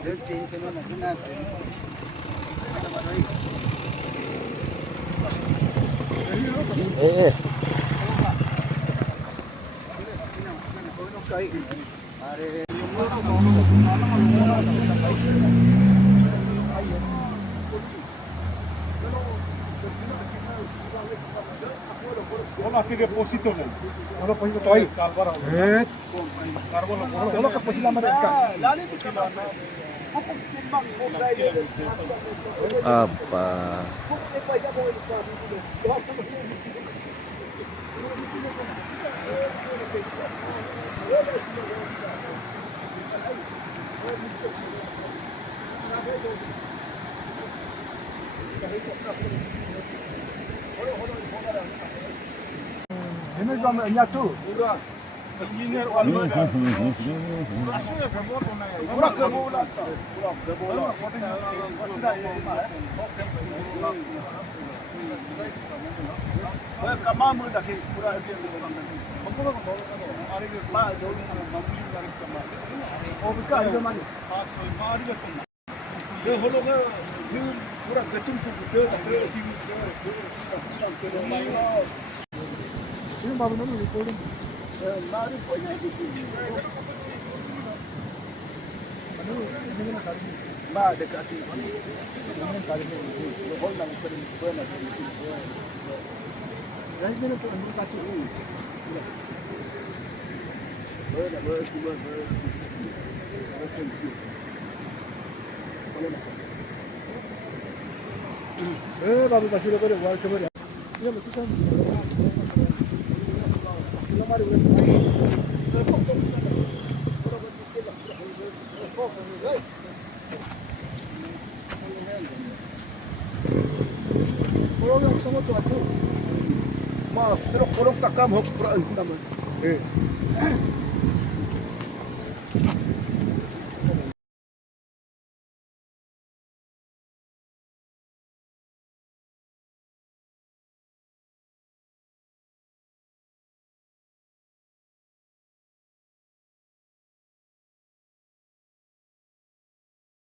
Eh. Hola, que deposito no. Hola, pues yo estoy. Hola, que pues la mereka. Apa? Ini juga banyak tuh. Engineer Alman. Pura kerbola. Kamamu dah ke pura itu. Kamu kan hari ini bah jauh ni mampu dari kamar. Oh bukan ada mana? Mari betul. Dia holong ni pura betul tu betul. Ini baru nama recording. Mari punya itu. Ma dekat sini. Mana kali ni? Hol nak sering pernah. Guys, mana tu ambil kaki ni? Baru kasih lepas dia, wal cover. Ya betul kan? Lamari boleh. Orang yang sama tu aku. Mas, terus korang tak kam hok perang nama.